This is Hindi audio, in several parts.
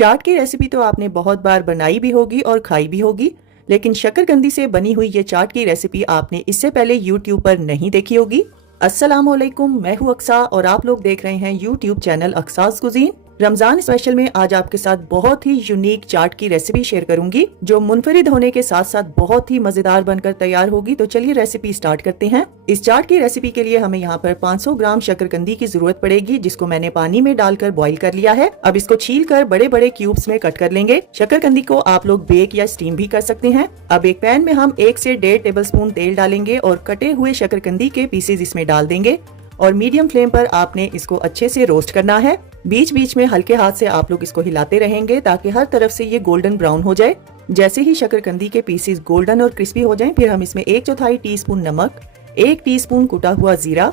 चाट की रेसिपी तो आपने बहुत बार बनाई भी होगी और खाई भी होगी, लेकिन शकरकंदी से बनी हुई ये चाट की रेसिपी आपने इससे पहले YouTube पर नहीं देखी होगी। अस्सलामुअलैकुम, मैं हूँ अक्सा और आप लोग देख रहे हैं YouTube चैनल अक्सास कुजीन। रमजान स्पेशल में आज आपके साथ बहुत ही यूनिक चाट की रेसिपी शेयर करूंगी जो मुनफरिद होने के साथ साथ बहुत ही मजेदार बनकर तैयार होगी। तो चलिए रेसिपी स्टार्ट करते हैं। इस चाट की रेसिपी के लिए हमें यहाँ पर 500 ग्राम शकरकंदी की जरूरत पड़ेगी, जिसको मैंने पानी में डालकर बॉईल कर लिया है। अब इसको छील कर बड़े बड़े क्यूब्स में कट कर लेंगे। शकरकंदी को आप लोग बेक या स्टीम भी कर सकते हैं। अब एक पैन में हम 1 से 1.5 टेबलस्पून तेल डालेंगे और कटे हुए शकरकंदी के पीसेज इसमें डाल देंगे और मीडियम फ्लेम पर आपने इसको अच्छे से रोस्ट करना है। बीच बीच में हल्के हाथ से आप लोग इसको हिलाते रहेंगे ताकि हर तरफ से ये गोल्डन ब्राउन हो जाए। जैसे ही शकरकंदी के पीसेस गोल्डन और क्रिस्पी हो जाएं, फिर हम इसमें 1/4 टीस्पून नमक, 1 टीस्पून कुटा हुआ जीरा,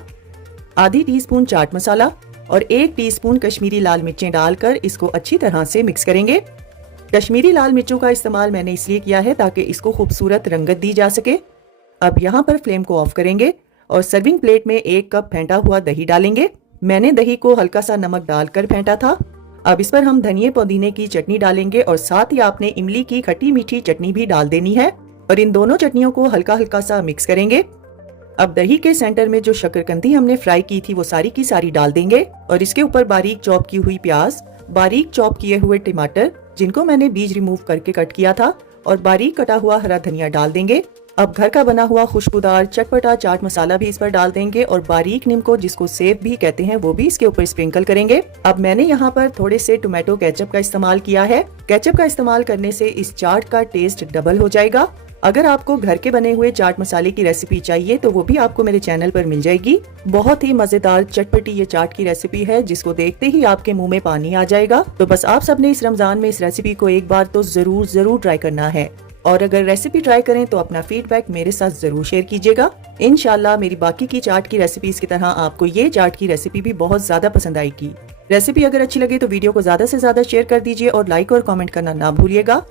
आधी टीस्पून चाट मसाला और 1 टीस्पून कश्मीरी लाल मिर्चें डालकर इसको अच्छी तरह से मिक्स करेंगे। कश्मीरी लाल मिर्चों का इस्तेमाल मैंने इसलिए किया है ताकि इसको खूबसूरत रंगत दी जा सके। अब यहाँ पर फ्लेम को ऑफ करेंगे और सर्विंग प्लेट में 1 कप फेंटा हुआ दही डालेंगे। मैंने दही को हल्का सा नमक डालकर फेंटा था। अब इस पर हम धनिए पुदीने की चटनी डालेंगे और साथ ही आपने इमली की खट्टी मीठी चटनी भी डाल देनी है और इन दोनों चटनियों को हल्का हल्का सा मिक्स करेंगे। अब दही के सेंटर में जो शकरकंदी हमने फ्राई की थी वो सारी की सारी डाल देंगे और इसके ऊपर बारीक चॉप की हुई प्याज, बारीक चॉप किए हुए टमाटर जिनको मैंने बीज रिमूव करके कट किया था और बारीक कटा हुआ हरा धनिया डाल देंगे। अब घर का बना हुआ खुशबूदार चटपटा चाट मसाला भी इस पर डाल देंगे और बारीक नीम को, जिसको सेव भी कहते हैं, वो भी इसके ऊपर स्प्रिंकल करेंगे। अब मैंने यहाँ पर थोड़े से टोमेटो केचप का इस्तेमाल किया है। केचप का इस्तेमाल करने से इस चाट का टेस्ट डबल हो जाएगा। अगर आपको घर के बने हुए चाट मसाले की रेसिपी चाहिए तो वो भी आपको मेरे चैनल पर मिल जाएगी। बहुत ही मजेदार चटपटी ये चाट की रेसिपी है जिसको देखते ही आपके मुंह में पानी आ जाएगा। तो बस आप सबने इस रमजान में इस रेसिपी को एक बार तो जरूर ट्राई करना है और अगर रेसिपी ट्राई करें तो अपना फीडबैक मेरे साथ जरूर शेयर कीजिएगा। इंशाल्लाह मेरी बाकी की चाट की रेसिपीज की तरह आपको ये चाट की रेसिपी भी बहुत ज्यादा पसंद आएगी। रेसिपी अगर अच्छी लगे तो वीडियो को ज्यादा से ज्यादा शेयर कर दीजिए और लाइक और कमेंट करना ना भूलिएगा।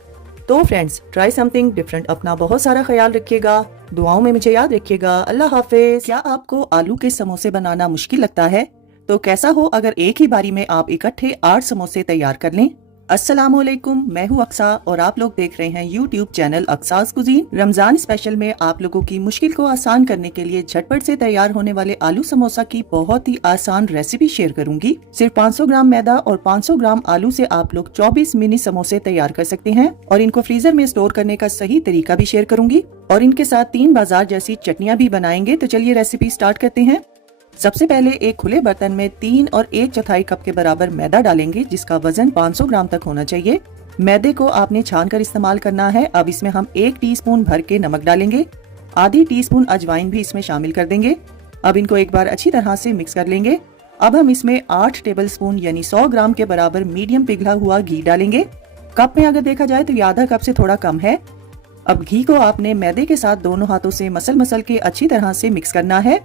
तो फ्रेंड्स, ट्राई समथिंग डिफरेंट। अपना बहुत सारा ख्याल रखिएगा, दुआओं में मुझे याद रखिएगा। अल्लाह हाफिज। क्या आपको आलू के समोसे बनाना मुश्किल लगता है? तो कैसा हो अगर एक ही बारी में आप इकट्ठे 8 समोसे तैयार कर लें। अस्सलामुअलैकुम, मैं हूँ अक्सा और आप लोग देख रहे हैं YouTube चैनल अक्सास कुजीन। रमजान स्पेशल में आप लोगों की मुश्किल को आसान करने के लिए झटपट से तैयार होने वाले आलू समोसा की बहुत ही आसान रेसिपी शेयर करूंगी। सिर्फ 500 ग्राम मैदा और 500 ग्राम आलू से आप लोग 24 मिनी समोसे तैयार कर सकते हैं और इनको फ्रीजर में स्टोर करने का सही तरीका भी शेयर करूंगी और इनके साथ 3 बाजार जैसी चटनियाँ भी बनाएंगे। तो चलिए रेसिपी स्टार्ट करते हैं। सबसे पहले एक खुले बर्तन में 3 और 1/4 कप के बराबर मैदा डालेंगे जिसका वजन 500 ग्राम तक होना चाहिए। मैदे को आपने छान कर इस्तेमाल करना है। अब इसमें हम 1 टीस्पून भर के नमक डालेंगे, आधी टीस्पून अजवाइन भी इसमें शामिल कर देंगे। अब इनको एक बार अच्छी तरह से मिक्स कर लेंगे। अब हम इसमें 8 टेबलस्पून यानी 100 ग्राम के बराबर मीडियम पिघला हुआ घी डालेंगे। कप में अगर देखा जाए तो ये आधा कप से थोड़ा कम है। अब घी को आपने मैदे के साथ दोनों हाथों से मसल के अच्छी तरह से मिक्स करना है।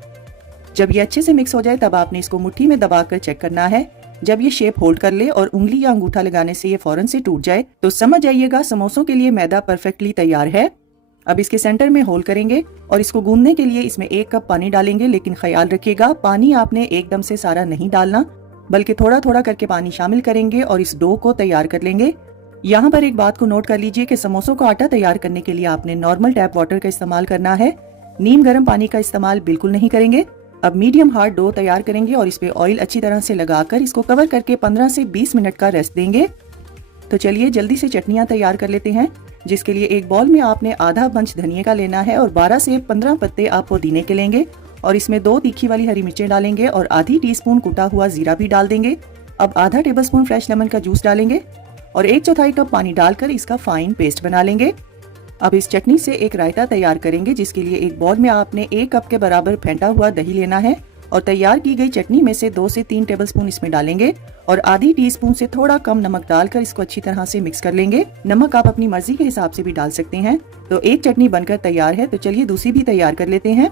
जब ये अच्छे से मिक्स हो जाए तब आपने इसको मुट्ठी में दबाकर चेक करना है। जब ये शेप होल्ड कर ले और उंगली या अंगूठा लगाने से ये फौरन से टूट जाए तो समझ जाइएगा समोसों के लिए मैदा परफेक्टली तैयार है। अब इसके सेंटर में होल करेंगे और इसको गूंदने के लिए इसमें 1 कप पानी डालेंगे, लेकिन ख्याल रखिएगा पानी आपने एकदम से सारा नहीं डालना, बल्कि थोड़ा थोड़ा करके पानी शामिल करेंगे और इस डो को तैयार कर लेंगे। यहाँ पर एक बात को नोट कर लीजिए कि समोसों को आटा तैयार करने के लिए आपने नॉर्मल टैप वाटर का इस्तेमाल करना है, नीम गर्म पानी का इस्तेमाल बिल्कुल नहीं करेंगे। अब मीडियम हार्ड डो तैयार करेंगे और इस पे ऑयल अच्छी तरह से लगाकर इसको कवर करके 15 से 20 मिनट का रेस्ट देंगे। तो चलिए जल्दी से चटनियाँ तैयार कर लेते हैं, जिसके लिए एक बॉल में आपने आधा बंच धनिया का लेना है और 12 से 15 पत्ते आप पुदीने के लेंगे और इसमें 2 तीखी वाली हरी मिर्चें डालेंगे और आधी टीस्पून कुटा हुआ जीरा भी डाल देंगे। अब आधा टेबलस्पून फ्रेश लेमन का जूस डालेंगे और 1/4 कप पानी डालकर इसका फाइन पेस्ट बना लेंगे। अब इस चटनी से एक रायता तैयार करेंगे, जिसके लिए एक बॉल में आपने 1 कप के बराबर फेंटा हुआ दही लेना है और तैयार की गई चटनी में से 2 से 3 टेबलस्पून इसमें डालेंगे और आधी टीस्पून से थोड़ा कम नमक डालकर इसको अच्छी तरह से मिक्स कर लेंगे। नमक आप अपनी मर्जी के हिसाब से भी डाल सकते हैं। तो एक चटनी बनकर तैयार है। तो चलिए दूसरी भी तैयार कर लेते हैं।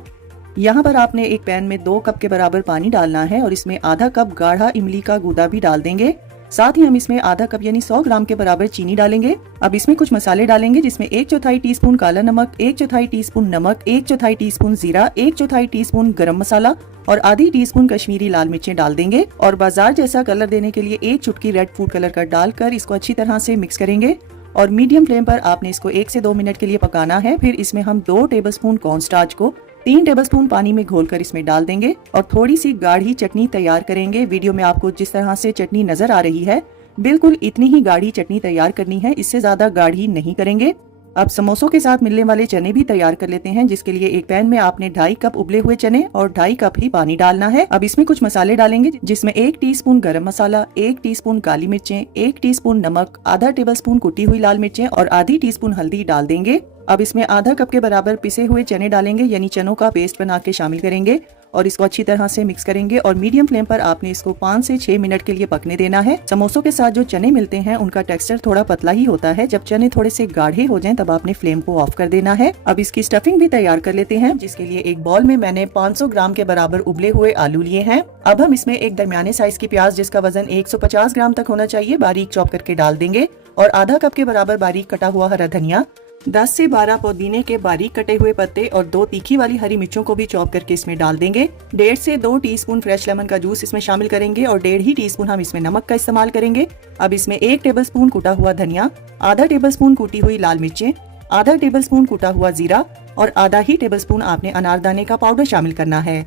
यहाँ पर आपने एक पैन में 2 कप के बराबर पानी डालना है और इसमें आधा कप गाढ़ा इमली का गूदा भी डाल देंगे साथ ही हम इसमें आधा कप यानी 100 ग्राम के बराबर चीनी डालेंगे। अब इसमें कुछ मसाले डालेंगे, जिसमें 1/4 टीस्पून काला नमक, 1/4 टीस्पून नमक, 1/4 टीस्पून जीरा, 1/4 टीस्पून गरम मसाला और आधी टीस्पून कश्मीरी लाल मिर्चें डाल देंगे। और बाजार जैसा कलर देने के लिए 1 चुटकी रेड फूड कलर का डालकर इसको अच्छी तरह से मिक्स करेंगे और मीडियम फ्लेम पर आपने इसको 1 से 2 मिनट के लिए पकाना है। फिर इसमें हम 2 टेबलस्पून कॉर्नस्टार्च को 3 टेबलस्पून पानी में घोलकर इसमें डाल देंगे और थोड़ी सी गाढ़ी चटनी तैयार करेंगे। वीडियो में आपको जिस तरह से चटनी नजर आ रही है, बिल्कुल इतनी ही गाढ़ी चटनी तैयार करनी है, इससे ज्यादा गाढ़ी नहीं करेंगे। अब समोसों के साथ मिलने वाले चने भी तैयार कर लेते हैं, जिसके लिए एक पैन में आपने 2.5 कप उबले हुए चने और 2.5 कप ही पानी डालना है। अब इसमें कुछ मसाले डालेंगे, जिसमें 1 टीस्पून गरम मसाला, 1 टीस्पून काली मिर्चें, 1 टीस्पून नमक, आधा टेबलस्पून कुटी हुई लाल मिर्चें और आधी टीस्पून हल्दी डाल देंगे। अब इसमें आधा कप के बराबर पिसे हुए चने डालेंगे, यानी चनों का पेस्ट बना के शामिल करेंगे और इसको अच्छी तरह से मिक्स करेंगे और मीडियम फ्लेम पर आपने इसको 5 से 6 मिनट के लिए पकने देना है। समोसों के साथ जो चने मिलते हैं उनका टेक्सचर थोड़ा पतला ही होता है। जब चने थोड़े से गाढ़े हो जाएं तब आपने फ्लेम को ऑफ कर देना है। अब इसकी स्टफिंग भी तैयार कर लेते हैं, जिसके लिए एक बॉल में मैंने 500 ग्राम के बराबर उबले हुए आलू लिए हैं। अब हम इसमें एक दरमियाने साइज की प्याज, जिसका वजन 150 ग्राम तक होना चाहिए, बारीक चॉप करके डाल देंगे और आधा कप के बराबर बारीक कटा हुआ हरा धनिया, 10 से 12 पुदीने के बारीक कटे हुए पत्ते और 2 तीखी वाली हरी मिर्चों को भी चॉप करके इसमें डाल देंगे। 1.5 से 2 टीस्पून फ्रेश लेमन का जूस इसमें शामिल करेंगे और 1.5 ही टीस्पून हम इसमें नमक का इस्तेमाल करेंगे। अब इसमें 1 टेबलस्पून कुटा हुआ धनिया, आधा टेबलस्पून कुटी हुई लाल मिर्चें, आधा टेबलस्पून कुटा हुआ जीरा और आधा ही टेबलस्पून आपने अनारदाने का पाउडर शामिल करना है।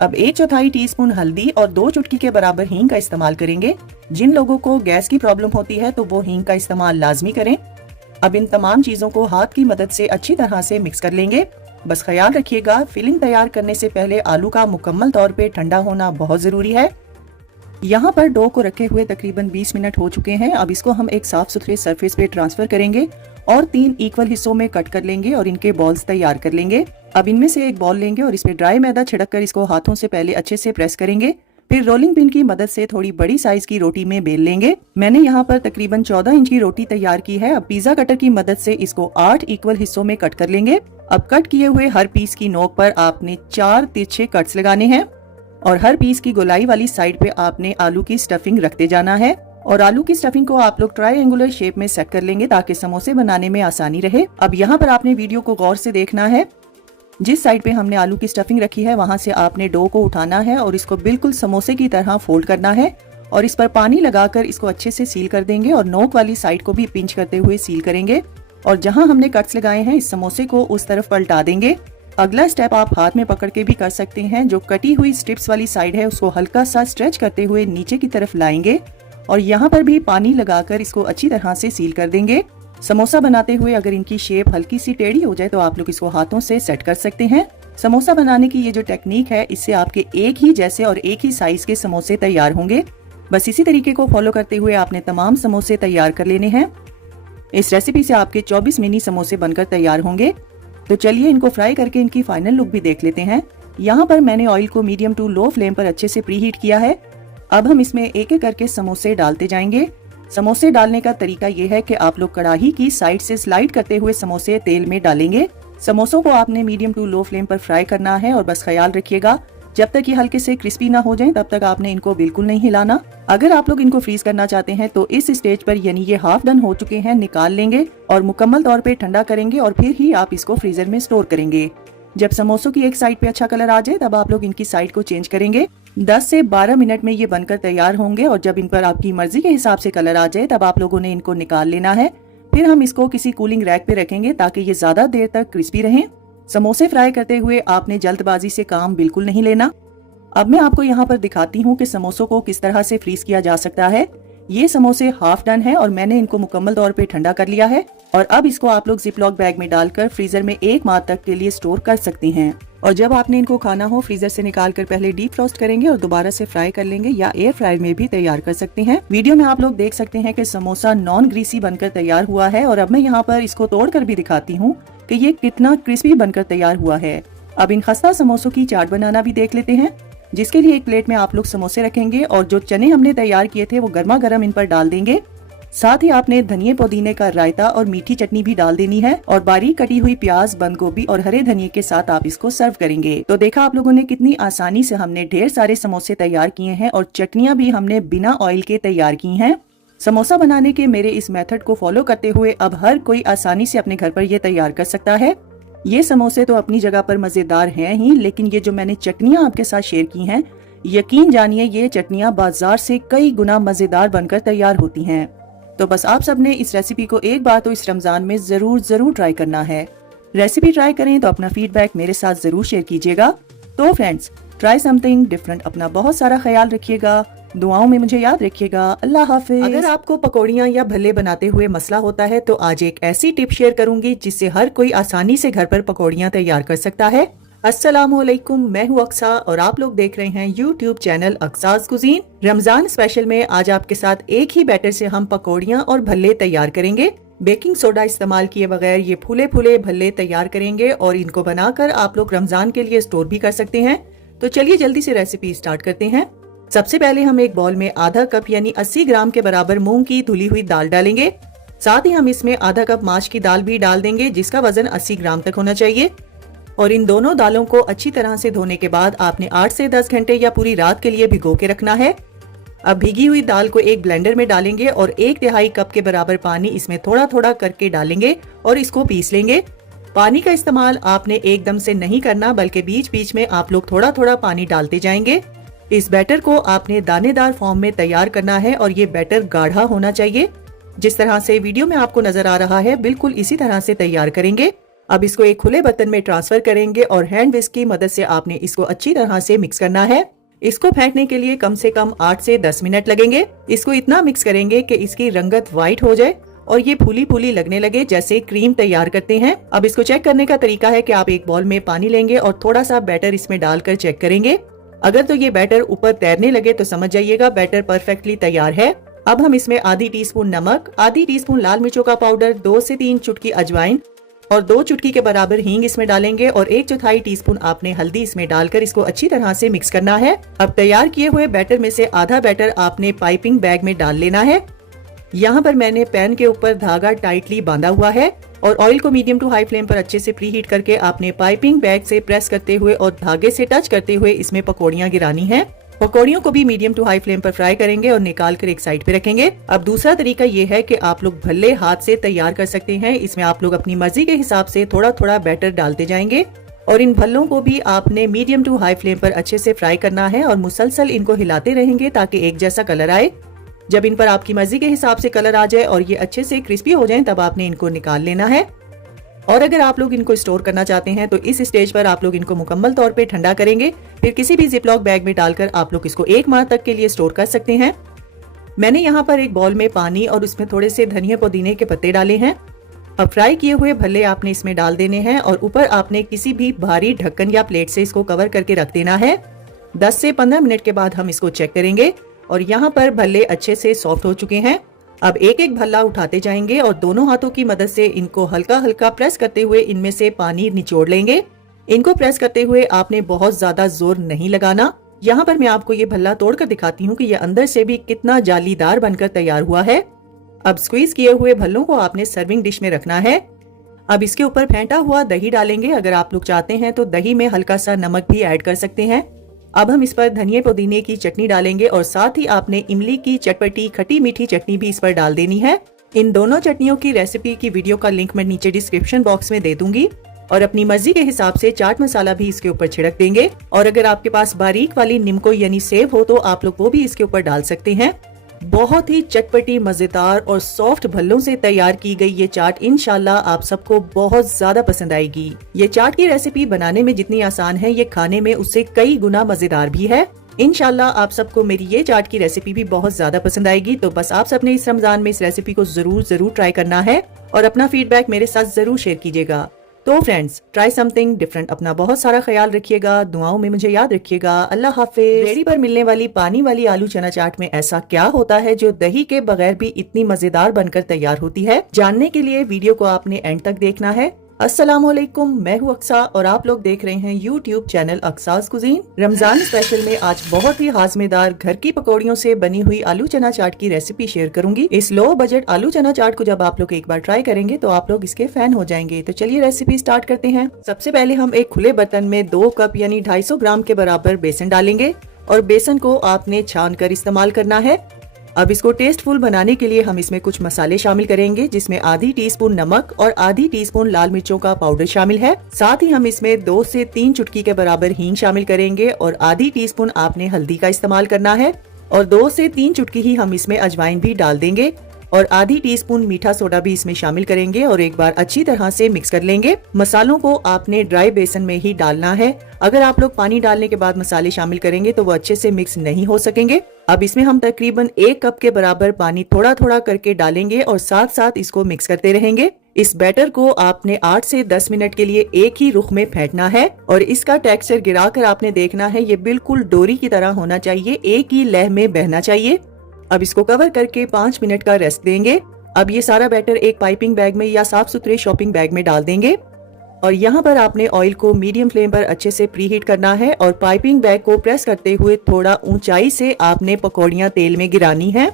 अब 1/4 टीस्पून हल्दी और 2 चुटकी के बराबर हींग का इस्तेमाल करेंगे। जिन लोगों को गैस की प्रॉब्लम होती है तो वो हींग का इस्तेमाल लाजमी करें। अब इन तमाम चीजों को हाथ की मदद से अच्छी तरह से मिक्स कर लेंगे। बस ख्याल रखिएगा, फिलिंग तैयार करने से पहले आलू का मुकम्मल तौर पे ठंडा होना बहुत जरूरी है। यहाँ पर डो को रखे हुए तकरीबन 20 मिनट हो चुके हैं। अब इसको हम एक साफ सुथरे सरफेस पे ट्रांसफर करेंगे और 3 इक्वल हिस्सों में कट कर लेंगे और इनके बॉल्स तैयार कर लेंगे। अब इनमें से एक बॉल लेंगे और इसमें ड्राई मैदा छिड़क कर इसको हाथों से पहले अच्छे से प्रेस करेंगे। फिर रोलिंग पिन की मदद से थोड़ी बड़ी साइज की रोटी में बेल लेंगे। मैंने यहाँ पर तकरीबन 14 इंच की रोटी तैयार की है। अब पिज्जा कटर की मदद से इसको 8 इक्वल हिस्सों में कट कर लेंगे। अब कट किए हुए हर पीस की नोक पर आपने 4 तिरछे कट्स लगाने हैं और हर पीस की गोलाई वाली साइड पे आपने आलू की स्टफिंग रखते जाना है और आलू की स्टफिंग को आप लोग ट्रायंगुलर शेप में सेट कर लेंगे ताकि समोसे बनाने में आसानी रहे। अब यहाँ पर आपने वीडियो को गौर से देखना है। जिस साइड पे हमने आलू की स्टफिंग रखी है वहां से आपने डो को उठाना है और इसको बिल्कुल समोसे की तरह फोल्ड करना है और इस पर पानी लगाकर इसको अच्छे से सील कर देंगे और नोक वाली साइड को भी पिंच करते हुए सील करेंगे और जहां हमने कट्स लगाए हैं इस समोसे को उस तरफ पलटा देंगे। अगला स्टेप आप हाथ में पकड़ के भी कर सकते हैं। जो कटी हुई स्ट्रिप्स वाली साइड है उसको हल्का सा स्ट्रेच करते हुए नीचे की तरफ लाएंगे और यहाँ पर भी पानी लगाकर इसको अच्छी तरह से सील कर देंगे। समोसा बनाते हुए अगर इनकी शेप हल्की सी टेढ़ी हो जाए तो आप लोग इसको हाथों से सेट कर सकते हैं। समोसा बनाने की ये जो टेक्निक है, इससे आपके एक ही जैसे और एक ही साइज के समोसे तैयार होंगे। बस इसी तरीके को फॉलो करते हुए आपने तमाम समोसे तैयार कर लेने हैं। इस रेसिपी से आपके 24 मिनी समोसे बनकर तैयार होंगे। तो चलिए इनको फ्राई करके इनकी फाइनल लुक भी देख लेते हैं। यहाँ पर मैंने ऑयल को मीडियम टू लो फ्लेम पर अच्छे से प्री हीट किया है। अब हम इसमें एक एक करके समोसे डालते जाएंगे। समोसे डालने का तरीका ये है कि आप लोग कढ़ाई की साइड से स्लाइड करते हुए समोसे तेल में डालेंगे। समोसों को आपने मीडियम टू लो फ्लेम पर फ्राई करना है और बस ख्याल रखिएगा जब तक ये हल्के से क्रिस्पी ना हो जाएं तब तक आपने इनको बिल्कुल नहीं हिलाना। अगर आप लोग इनको फ्रीज करना चाहते हैं तो इस स्टेज पर यानी ये हाफ डन हो चुके हैं निकाल लेंगे और मुकम्मल तौर पे ठंडा करेंगे और फिर ही आप इसको फ्रीजर में स्टोर करेंगे। जब समोसों की एक साइड पे अच्छा कलर आ जाए तब आप लोग इनकी साइड को चेंज करेंगे। 10 से 12 मिनट में ये बनकर तैयार होंगे और जब इन पर आपकी मर्जी के हिसाब से कलर आ जाए तब आप लोगों ने इनको निकाल लेना है। फिर हम इसको किसी कूलिंग रैक पे रखेंगे ताकि ये ज्यादा देर तक क्रिस्पी रहें। समोसे फ्राई करते हुए आपने जल्दबाजी से काम बिल्कुल नहीं लेना। अब मैं आपको यहाँ पर दिखाती हूँ कि समोसों को किस तरह से फ्रीज किया जा सकता है। ये समोसे हाफ डन है और मैंने इनको मुकम्मल तौर पे ठंडा कर लिया है और अब इसको आप लोग जिप लॉक बैग में डालकर फ्रीजर में 1 माह तक के लिए स्टोर कर सकते हैं। और जब आपने इनको खाना हो फ्रीजर से निकाल कर पहले डीप फ्रॉस्ट करेंगे और दोबारा से फ्राई कर लेंगे या एयर फ्रायर में भी तैयार कर सकते हैं। वीडियो में आप लोग देख सकते हैं कि समोसा नॉन ग्रीसी बनकर तैयार हुआ है और अब मैं यहाँ पर इसको तोड़कर भी दिखाती हूँ कि ये कितना क्रिस्पी बनकर तैयार हुआ है। अब इन खस्ता समोसों की चाट बनाना भी देख लेते हैं, जिसके लिए एक प्लेट में आप लोग समोसे रखेंगे और जो चने हमने तैयार किए थे वो गर्मा गर्म इन पर डाल देंगे साथ ही आपने धनिए पुदीने का रायता और मीठी चटनी भी डाल देनी है और बारीक कटी हुई प्याज, बंद गोभी और हरे धनिए के साथ आप इसको सर्व करेंगे। तो देखा आप लोगों ने कितनी आसानी से हमने ढेर सारे समोसे तैयार किए हैं और चटनियाँ भी हमने बिना ऑयल के तैयार की हैं। समोसा बनाने के मेरे इस मेथड को फॉलो करते हुए अब हर कोई आसानी से अपने घर पर ये तैयार कर सकता है। ये समोसे तो अपनी जगह पर मजेदार हैं ही, लेकिन ये जो मैंने चटनियाँ आपके साथ शेयर की हैं, यकीन जानिए ये चटनियाँ बाजार से कई गुना मजेदार बनकर तैयार होती हैं। तो बस आप सबने इस रेसिपी को एक बार तो इस रमजान में जरूर ट्राई करना है। रेसिपी ट्राई करें तो अपना फीडबैक मेरे साथ जरूर शेयर कीजिएगा। तो फ्रेंड्स, ट्राई समथिंग डिफरेंट, अपना बहुत सारा ख्याल रखिएगा, दुआओं में मुझे याद रखिएगा। अल्लाह हाफिज। अगर आपको पकौड़ियाँ या भल्ले बनाते हुए मसला होता है तो आज एक ऐसी टिप शेयर करूंगी जिससे हर कोई आसानी से घर पर पकौड़ियाँ तैयार कर सकता है। अस्सलामुअलैकुम, मैं हूँ अक्सा और आप लोग देख रहे हैं YouTube चैनल अक्साज कुजीन। रमजान स्पेशल में आज आपके साथ एक ही बैटर से हम पकौड़ियाँ और भल्ले तैयार करेंगे। बेकिंग सोडा इस्तेमाल किए बगैर ये फूले फूले भल्ले तैयार करेंगे और इनको बनाकर आप लोग रमजान के लिए स्टोर भी कर सकते हैं। तो चलिए जल्दी से रेसिपी स्टार्ट करते हैं। सबसे पहले हम एक बाउल में आधा कप यानी 80 ग्राम के बराबर मूंग की धुली हुई दाल डालेंगे। साथ ही हम इसमें आधा कप माश की दाल भी डाल देंगे जिसका वजन 80 ग्राम तक होना चाहिए। और इन दोनों दालों को अच्छी तरह से धोने के बाद आपने 8 से 10 घंटे या पूरी रात के लिए भिगो के रखना है। अब भीगी हुई दाल को एक ब्लेंडर में डालेंगे और 1/3 कप के बराबर पानी इसमें थोड़ा थोड़ा करके डालेंगे और इसको पीस लेंगे। पानी का इस्तेमाल आपने एकदम से नहीं करना, बल्कि बीच बीच में आप लोग थोड़ा थोड़ा पानी डालते जाएंगे। इस बैटर को आपने दानेदार फॉर्म में तैयार करना है और ये बैटर गाढ़ा होना चाहिए। जिस तरह से वीडियो में आपको नजर आ रहा है बिल्कुल इसी तरह से तैयार करेंगे। अब इसको एक खुले बर्तन में ट्रांसफर करेंगे और हैंड विस्क की मदद से आपने इसको अच्छी तरह से मिक्स करना है। इसको फेंटने के लिए कम से कम 8 से 10 मिनट लगेंगे। इसको इतना मिक्स करेंगे कि इसकी रंगत व्हाइट हो जाए और ये फूली फूली लगने लगे जैसे क्रीम तैयार करते हैं। अब इसको चेक करने का तरीका है कि आप एक बाउल में पानी लेंगे और थोड़ा सा बैटर इसमें डालकर चेक करेंगे। अगर तो ये बैटर ऊपर तैरने लगे तो समझ जाइएगा बैटर परफेक्टली तैयार है। अब हम इसमें आधी टीस्पून नमक, आधी टीस्पून लाल मिर्चों का पाउडर, 2 से 3 चुटकी अजवाइन और 2 चुटकी के बराबर हींग इसमें डालेंगे और 1/4 टीस्पून आपने हल्दी इसमें डालकर इसको अच्छी तरह से मिक्स करना है। अब तैयार किए हुए बैटर में से आधा बैटर आपने पाइपिंग बैग में डाल लेना है। यहाँ पर मैंने पैन के ऊपर धागा टाइटली बांधा हुआ है और ऑयल को मीडियम टू हाई फ्लेम पर अच्छे से प्री हीट करके आपने पाइपिंग बैग से प्रेस करते हुए और धागे से टच करते हुए इसमें पकौड़ियाँ गिरानी है। पकौड़ियों को भी मीडियम टू हाई फ्लेम पर फ्राई करेंगे और निकाल कर एक साइड पे रखेंगे। अब दूसरा तरीका ये है कि आप लोग भल्ले हाथ से तैयार कर सकते हैं। इसमें आप लोग अपनी मर्जी के हिसाब से थोड़ा थोड़ा बैटर डालते जाएंगे और इन भल्लों को भी आपने मीडियम टू हाई फ्लेम पर अच्छे से फ्राई करना है और मुसलसल इनको हिलाते रहेंगे ताकि एक जैसा कलर आए। जब इन पर आपकी मर्जी के हिसाब से कलर आ जाए और ये अच्छे से क्रिस्पी हो जाएं, तब आपने इनको निकाल लेना है। और अगर आप लोग इनको स्टोर करना चाहते हैं तो इस स्टेज पर आप लोग इनको मुकम्मल तौर पे ठंडा करेंगे। फिर किसी भी जिपलॉक बैग में डालकर आप लोग इसको 1 माह तक के लिए स्टोर कर सकते हैं। मैंने यहाँ पर एक बाउल में पानी और उसमें थोड़े से धनिया पुदीने के पत्ते डाले हैं। अब फ्राई किए हुए भल्ले आपने इसमें डाल देने हैं और ऊपर आपने किसी भी भारी ढक्कन या प्लेट से इसको कवर करके रख देना है। 10 से 15 मिनट के बाद हम इसको चेक करेंगे और यहाँ पर भल्ले अच्छे से सॉफ्ट हो चुके हैं। अब एक एक भल्ला उठाते जाएंगे और दोनों हाथों की मदद से इनको हल्का हल्का प्रेस करते हुए इनमें से पानी निचोड़ लेंगे। इनको प्रेस करते हुए आपने बहुत ज्यादा जोर नहीं लगाना। यहाँ पर मैं आपको ये भल्ला तोड़कर दिखाती हूँ कि ये अंदर से भी कितना जालीदार बनकर तैयार हुआ है। अब स्क्वीज किए हुए भल्लों को आपने सर्विंग डिश में रखना है। अब इसके ऊपर फेंटा हुआ दही डालेंगे। अगर आप लोग चाहते हैं तो दही में हल्का सा नमक भी ऐड कर सकते हैं। अब हम इस पर धनिए पुदीने की चटनी डालेंगे और साथ ही आपने इमली की चटपटी खट्टी मीठी चटनी भी इस पर डाल देनी है। इन दोनों चटनियों की रेसिपी की वीडियो का लिंक मैं नीचे डिस्क्रिप्शन बॉक्स में दे दूंगी और अपनी मर्जी के हिसाब से चाट मसाला भी इसके ऊपर छिड़क देंगे। और अगर आपके पास बारीक वाली नीमको यानी सेव हो तो आप लोग वो भी इसके ऊपर डाल सकते हैं। बहुत ही चटपटी, मजेदार और सॉफ्ट भल्लों से तैयार की गई ये चाट इंशाल्लाह आप सबको बहुत ज्यादा पसंद आएगी। ये चाट की रेसिपी बनाने में जितनी आसान है ये खाने में उससे कई गुना मजेदार भी है। इंशाल्लाह आप सबको मेरी ये चाट की रेसिपी भी बहुत ज्यादा पसंद आएगी। तो बस आप सबने इस रमजान में इस रेसिपी को जरूर ट्राई करना है और अपना फीडबैक मेरे साथ जरूर शेयर कीजिएगा। तो फ्रेंड्स, ट्राई समथिंग डिफरेंट, अपना बहुत सारा ख्याल रखिएगा, दुआओं में मुझे याद रखिएगा। अल्लाह हाफिज। रेडी पर मिलने वाली पानी वाली आलू चना चाट में ऐसा क्या होता है जो दही के बगैर भी इतनी मजेदार बनकर तैयार होती है? जानने के लिए वीडियो को आपने एंड तक देखना है। अस्सलामुअलैकुम, मैं हूँ अक्सा और आप लोग देख रहे हैं यूट्यूब चैनल अक्सास कुजीन। रमजान स्पेशल में आज बहुत ही हाजमेदार घर की पकौड़ियों से बनी हुई आलू चना चाट की रेसिपी शेयर करूंगी। इस लो बजट आलू चना चाट को जब आप लोग एक बार ट्राई करेंगे तो आप लोग इसके फैन हो जाएंगे। तो चलिए रेसिपी स्टार्ट करते हैं। सबसे पहले हम एक खुले बर्तन में 2 कप यानी 250 ग्राम के बराबर बेसन डालेंगे और बेसन को आपने छान कर इस्तेमाल करना है। अब इसको टेस्टफुल बनाने के लिए हम इसमें कुछ मसाले शामिल करेंगे, जिसमें आधी टीस्पून नमक और आधी टीस्पून लाल मिर्चों का पाउडर शामिल है। साथ ही हम इसमें 2 से 3 चुटकी के बराबर हींग शामिल करेंगे और आधी टीस्पून आपने हल्दी का इस्तेमाल करना है और 2 से 3 चुटकी ही हम इसमें अजवाइन भी डाल देंगे और आधी टीस्पून मीठा सोडा भी इसमें शामिल करेंगे और एक बार अच्छी तरह से मिक्स कर लेंगे। मसालों को आपने ड्राई बेसन में ही डालना है। अगर आप लोग पानी डालने के बाद मसाले शामिल करेंगे तो वो अच्छे से मिक्स नहीं हो सकेंगे। अब इसमें हम तकरीबन 1 कप के बराबर पानी थोड़ा थोड़ा करके डालेंगे और साथ साथ इसको मिक्स करते रहेंगे। इस बैटर को आपने 8 से 10 मिनट के लिए एक ही रुख में फेंटना है और इसका टेक्सचर गिराकर आपने देखना है, ये बिल्कुल डोरी की तरह होना चाहिए, एक ही लय में बहना चाहिए। अब इसको कवर करके 5 मिनट का रेस्ट देंगे। अब ये सारा बैटर एक पाइपिंग बैग में या साफ सुथरे शॉपिंग बैग में डाल देंगे और यहाँ पर आपने ऑयल को मीडियम फ्लेम पर अच्छे से प्रीहीट करना है और पाइपिंग बैग को प्रेस करते हुए थोड़ा ऊंचाई से आपने पकौड़ियाँ तेल में गिरानी है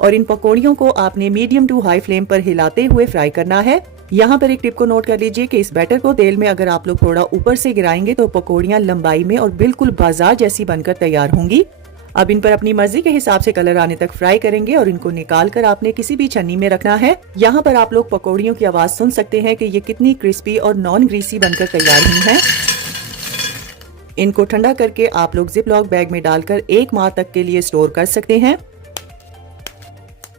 और इन पकौड़ियों को आपने मीडियम टू हाई फ्लेम पर हिलाते हुए फ्राई करना है। यहाँ पर एक टिप को नोट कर लीजिए कि इस बैटर को तेल में अगर आप लोग थोड़ा ऊपर से गिराएंगे तो पकौड़ियाँ लंबाई में और बिल्कुल बाजार जैसी बनकर तैयार होंगी। अब इन पर अपनी मर्जी के हिसाब से कलर आने तक फ्राई करेंगे और इनको निकाल कर आपने किसी भी छन्नी में रखना है। यहाँ पर आप लोग पकौड़ियों की आवाज सुन सकते हैं कि ये कितनी क्रिस्पी और नॉन ग्रीसी बनकर तैयार हुई हैं। इनको ठंडा करके आप लोग जिप लॉक बैग में डालकर 1 माह तक के लिए स्टोर कर सकते हैं।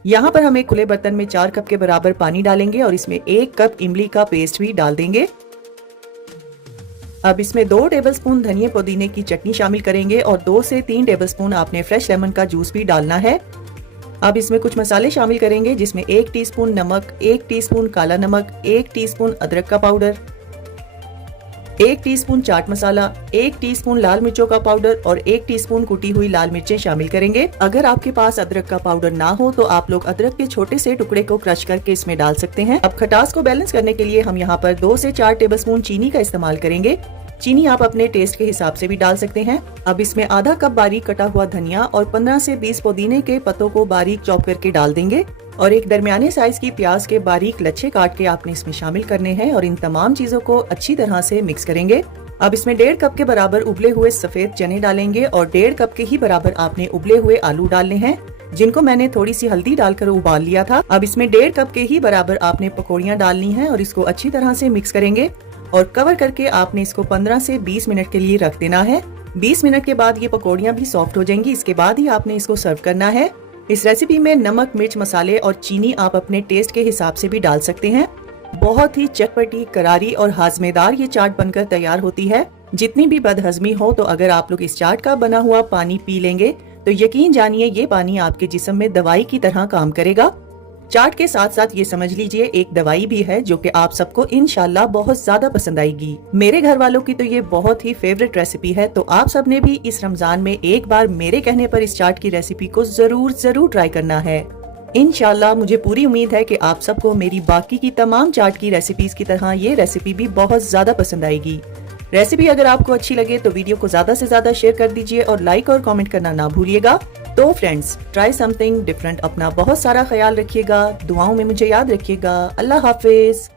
यहाँ पर हम एक खुले बर्तन में 4 कप के बराबर पानी डालेंगे और इसमें 1 कप इमली का पेस्ट भी डाल देंगे। अब इसमें 2 टेबलस्पून धनिया पुदीने की चटनी शामिल करेंगे और 2 से 3 टेबलस्पून आपने फ्रेश लेमन का जूस भी डालना है। अब इसमें कुछ मसाले शामिल करेंगे, जिसमें 1 टीस्पून नमक, 1 टीस्पून काला नमक, 1 टीस्पून अदरक का powder, 1 teaspoon chaat masala, 1 teaspoon लाल मिर्चों का पाउडर और 1 टीस्पून कुटी हुई लाल मिर्चें शामिल करेंगे। अगर आपके पास अदरक का पाउडर ना हो तो आप लोग अदरक के छोटे से टुकड़े को क्रश करके इसमें डाल सकते हैं। अब खटास को बैलेंस करने के लिए हम यहाँ पर 2 से 4 टेबलस्पून चीनी का इस्तेमाल करेंगे। चीनी आप अपने टेस्ट के हिसाब से भी डाल सकते हैं। अब इसमें आधा कप बारीक कटा हुआ धनिया और 15 से 20 पुदीने के पत्तों को बारीक चॉप करके डाल देंगे और एक दरमियाने साइज की प्याज के बारीक लच्छे काट के आपने इसमें शामिल करने हैं और इन तमाम चीजों को अच्छी तरह से मिक्स करेंगे। अब इसमें 1.5 कप के बराबर उबले हुए सफेद चने डालेंगे और 1.5 कप के ही बराबर आपने उबले हुए आलू डालने हैं, जिनको मैंने थोड़ी सी हल्दी डालकर उबाल लिया था। अब इसमें 1.5 कप के ही बराबर आपने पकौड़ियाँ डालनी है और इसको अच्छी तरह से मिक्स करेंगे और कवर करके आपने इसको 15 से 20 मिनट के लिए रख देना है। 20 मिनट के बाद ये पकौड़ियाँ भी सॉफ्ट हो जाएंगी। इसके बाद ही आपने इसको सर्व करना है। इस रेसिपी में नमक, मिर्च, मसाले और चीनी आप अपने टेस्ट के हिसाब से भी डाल सकते हैं। बहुत ही चटपटी, करारी और हाजमेदार ये चाट बनकर तैयार होती है। जितनी भी बदहजमी हो तो अगर आप लोग इस चाट का बना हुआ पानी पी लेंगे तो यकीन जानिए ये पानी आपके जिस्म में दवाई की तरह काम करेगा। चाट के साथ साथ ये समझ लीजिए एक दवाई भी है जो कि आप सबको इंशाल्लाह बहुत ज्यादा पसंद आएगी। मेरे घर वालों की तो ये बहुत ही फेवरेट रेसिपी है, तो आप सबने भी इस रमजान में एक बार मेरे कहने पर इस चाट की रेसिपी को जरूर ट्राई करना है। इंशाल्लाह मुझे पूरी उम्मीद है कि आप सबको मेरी बाकी की तमाम चाट की रेसिपीज की तरह ये रेसिपी भी बहुत ज्यादा पसंद आएगी। रेसिपी अगर आपको अच्छी लगे तो वीडियो को ज्यादा से ज्यादा शेयर कर दीजिए और लाइक और कमेंट करना ना भूलिएगा। तो फ्रेंड्स, ट्राई समथिंग डिफरेंट। अपना बहुत सारा ख्याल रखिएगा, दुआओं में मुझे याद रखिएगा। अल्लाह हाफिज।